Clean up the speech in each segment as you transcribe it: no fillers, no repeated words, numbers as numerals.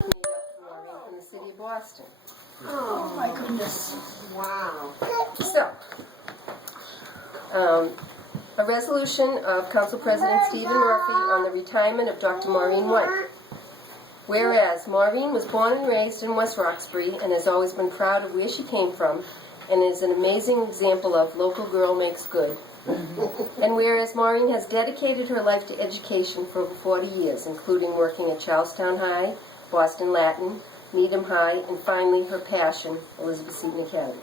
Made up for Maureen from the city of Boston. Oh my goodness. Wow. So, a resolution of Council President Stephen Murphy on the retirement of Dr. Maureen White. Whereas Maureen was born and raised in West Roxbury and has always been proud of where she came from and is an amazing example of local girl makes good. And whereas Maureen has dedicated her life to education for over 40 years, including working at Charlestown High, Boston Latin, Needham High, and finally her passion, Elizabeth Seton Academy.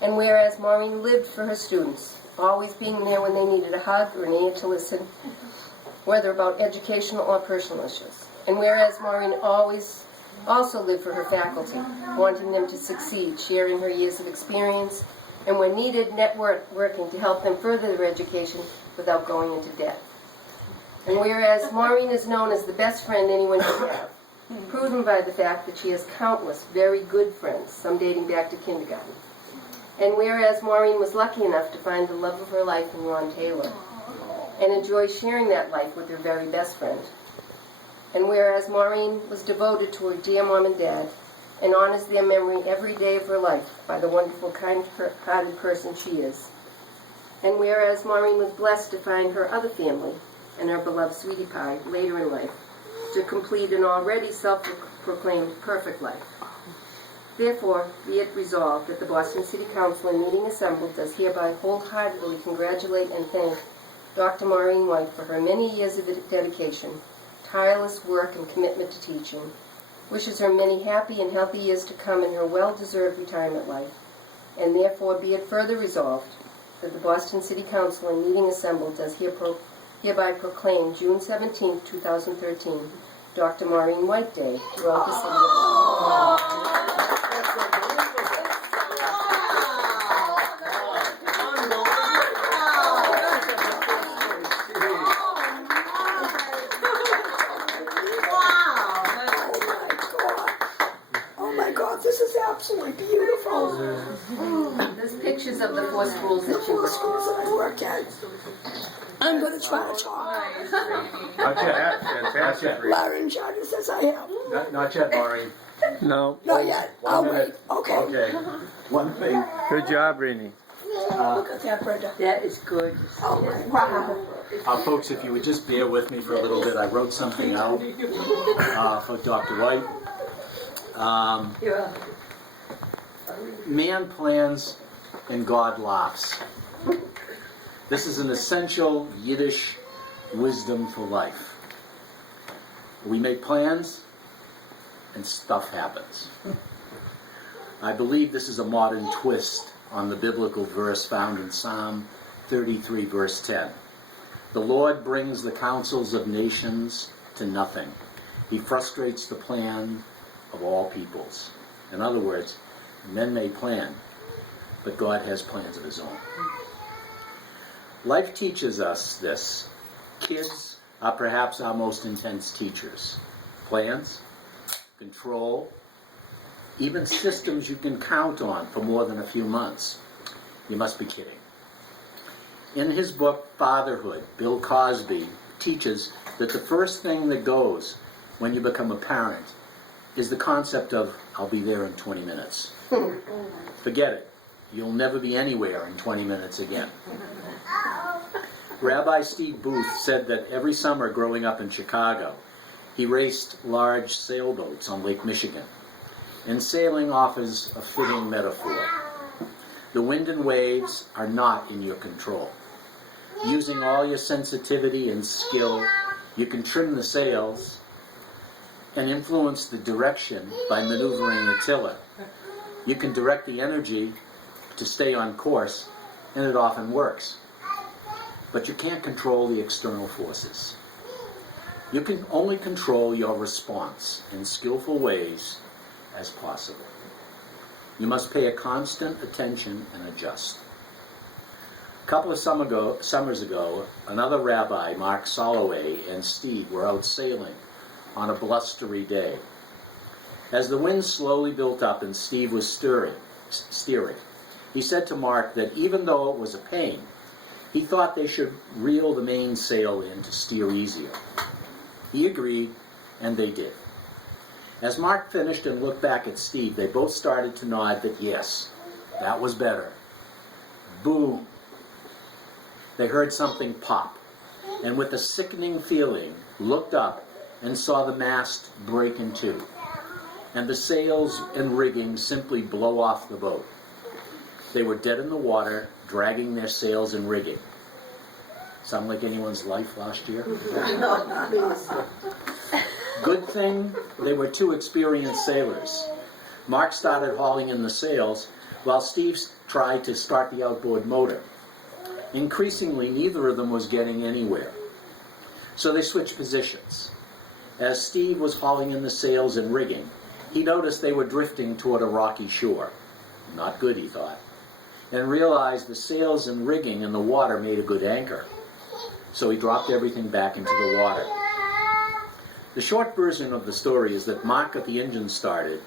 And whereas Maureen lived for her students, always being there when they needed a hug or an ear to listen, whether about educational or personal issues. And whereas Maureen always also lived for her faculty, wanting them to succeed, sharing her years of experience, and when needed, networking to help them further their education without going into debt. And whereas Maureen is known as the best friend anyone can have, proven by the fact that she has countless very good friends, some dating back to kindergarten. And whereas Maureen was lucky enough to find the love of her life in Ron Taylor, and enjoys sharing that life with her very best friend. And whereas Maureen was devoted to her dear mom and dad, and honors their memory every day of her life by the wonderful, kind-hearted person she is. And whereas Maureen was blessed to find her other family and her beloved sweetie pie later in life to complete an already self-proclaimed perfect life. Therefore, be it resolved that the Boston City Council in meeting assembled does hereby wholeheartedly congratulate and thank Dr. Maureen White for her many years of dedication, tireless work and commitment to teaching, wishes her many happy and healthy years to come in her well-deserved retirement life, and therefore be it further resolved that the Boston City Council in meeting assembled does hereby proclaim June 17, 2013, Dr. Maureen White Day throughout the city of Boston. This is absolutely beautiful. There's pictures of the 4 schools that you Four work schools that I work at. I'm going to try to talk. Not yet. Fantastic. Maureen Charter says I am. Not yet, Maureen. No. Not yet. I'll wait. Okay. Okay. One thing. Good job, Rini. Look at that, Brenda. That is gorgeous. Oh, my wow. Folks, if you would just bear with me for a little bit, I wrote something out for Dr. White. Man plans and God laughs. This is an essential Yiddish wisdom for life. We make plans and stuff happens. I believe this is a modern twist on the biblical verse found in Psalm 33, verse 10. The Lord brings the counsels of nations to nothing. He frustrates the plan of all peoples. In other words, men may plan, but God has plans of his own. Life teaches us this. Kids are perhaps our most intense teachers. Plans, control, even systems you can count on for more than a few months. You must be kidding. In his book, Fatherhood, Bill Cosby teaches that the first thing that goes when you become a parent is the concept of, I'll be there in 20 minutes. Forget it. You'll never be anywhere in 20 minutes again. Rabbi Steve Booth said that every summer growing up in Chicago, he raced large sailboats on Lake Michigan. And sailing offers a fitting metaphor. The wind and waves are not in your control. Using all your sensitivity and skill, you can trim the sails and influence the direction by maneuvering the tiller. You can direct the energy to stay on course, and it often works. But you can't control the external forces. You can only control your response in skillful ways as possible. You must pay a constant attention and adjust. A couple of summers ago, another rabbi, Mark Soloway, and Steve were out sailing on a blustery day. As the wind slowly built up and Steve was steering, he said to Mark that even though it was a pain, he thought they should reel the mainsail in to steer easier. He agreed, and they did. As Mark finished and looked back at Steve, they both started to nod that yes, that was better. Boom. They heard something pop, and with a sickening feeling, looked up and saw the mast break in two, and the sails and rigging simply blow off the boat. They were dead in the water, dragging their sails and rigging. Sound like anyone's life last year? Good thing they were two experienced sailors. Mark started hauling in the sails, while Steve tried to start the outboard motor. Increasingly, neither of them was getting anywhere. So they switched positions. As Steve was hauling in the sails and rigging, he noticed they were drifting toward a rocky shore. Not good, he thought, and realized the sails and rigging in the water made a good anchor. So he dropped everything back into the water. The short version of the story is that Mark got the engine started,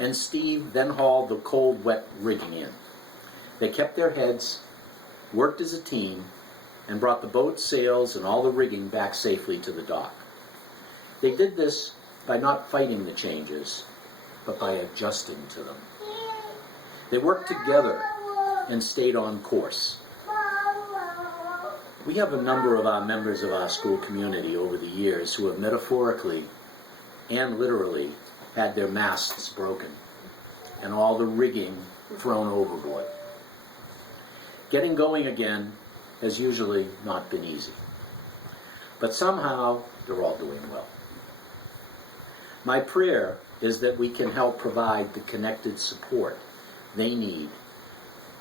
and Steve then hauled the cold, wet rigging in. They kept their heads, worked as a team, and brought the boat, sails, and all the rigging back safely to the dock. They did this by not fighting the changes, but by adjusting to them. They worked together and stayed on course. We have a number of our members of our school community over the years who have metaphorically and literally had their masts broken and all the rigging thrown overboard. Getting going again has usually not been easy, but somehow they're all doing well. My prayer is that we can help provide the connected support they need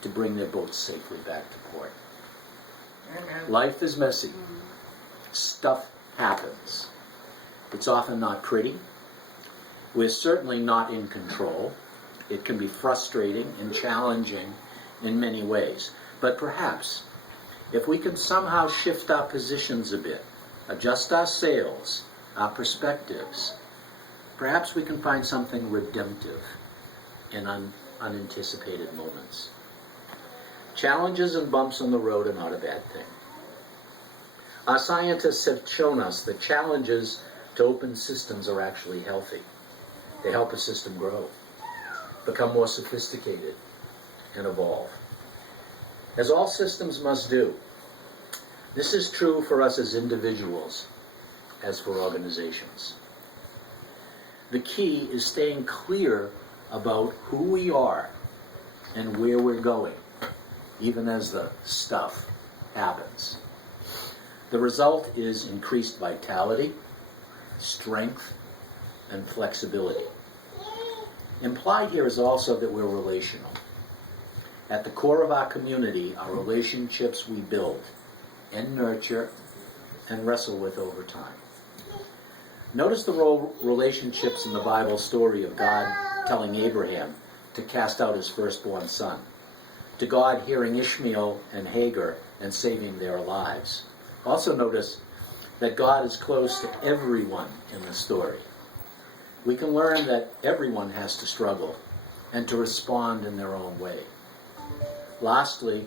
to bring their boats safely back to port. Life is messy. Stuff happens. It's often not pretty. We're certainly not in control. It can be frustrating and challenging in many ways. But perhaps, if we can somehow shift our positions a bit, adjust our sails, our perspectives, perhaps we can find something redemptive in unanticipated moments. Challenges and bumps on the road are not a bad thing. Our scientists have shown us that challenges to open systems are actually healthy. They help a system grow, become more sophisticated, and evolve. As all systems must do. This is true for us as individuals, as for organizations. The key is staying clear about who we are and where we're going, even as the stuff happens. The result is increased vitality, strength, and flexibility. Implied here is also that we're relational. At the core of our community are relationships we build and nurture and wrestle with over time. Notice the relationships in the Bible story of God telling Abraham to cast out his firstborn son, to God hearing Ishmael and Hagar and saving their lives. Also notice that God is close to everyone in the story. We can learn that everyone has to struggle and to respond in their own way. Lastly,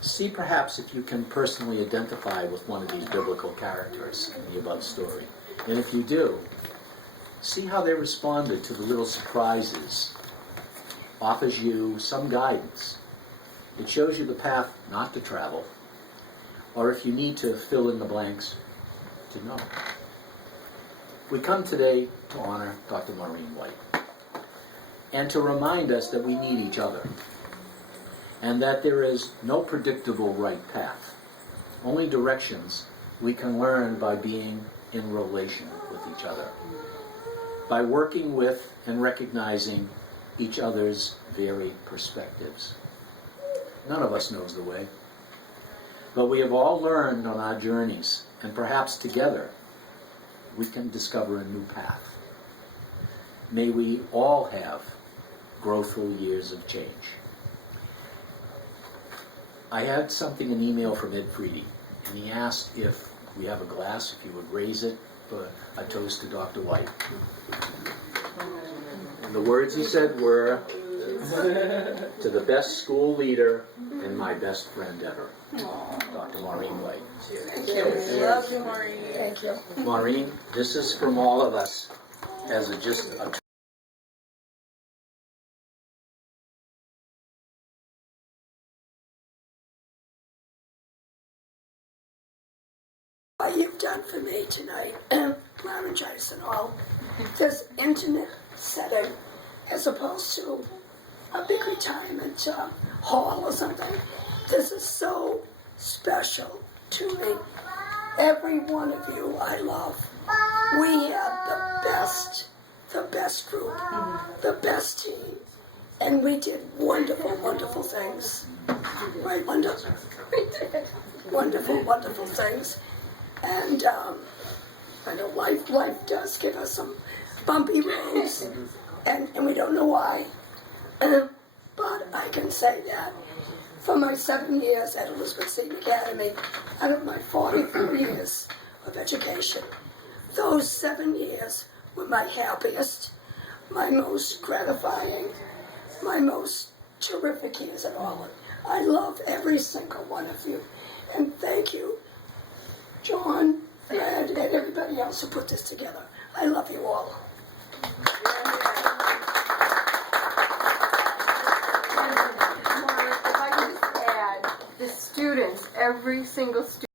see perhaps if you can personally identify with one of these biblical characters in the above story. And if you do, see how they responded to the little surprises. Offers you some guidance. It shows you the path not to travel, or if you need to fill in the blanks, to know. We come today to honor Dr. Maureen White and to remind us that we need each other and that there is no predictable right path, only directions we can learn by being in relation with each other, by working with and recognizing each other's varied perspectives. None of us knows the way, but we have all learned on our journeys, and perhaps together we can discover a new path. May we all have growthful years of change. I had something, an email from Ed Freedy, and he asked if we have a glass, if you would raise it for a toast to Dr. White. And the words he said were, to the best school leader and my best friend ever, Dr. Maureen White. Love you, Maureen. Thank you. Maureen, this is from all of us as a just a What you've done for me tonight, Clara and Jason, all this intimate setting as opposed to a big retirement hall or something. This is so special to me. Every one of you I love. We have the best group, the best team, and we did wonderful, wonderful things. Right, wonderful, wonderful things. And I know life does give us some bumpy roads, and we don't know why. But I can say that for my 7 years at Elizabeth Seton Academy, out of my 44 years of education, those 7 years were my happiest, my most gratifying, my most terrific years at all. I love every single one of you, and thank you, John, Fred, and everybody else who put this together. I love you all. If I could just add, the students, every single student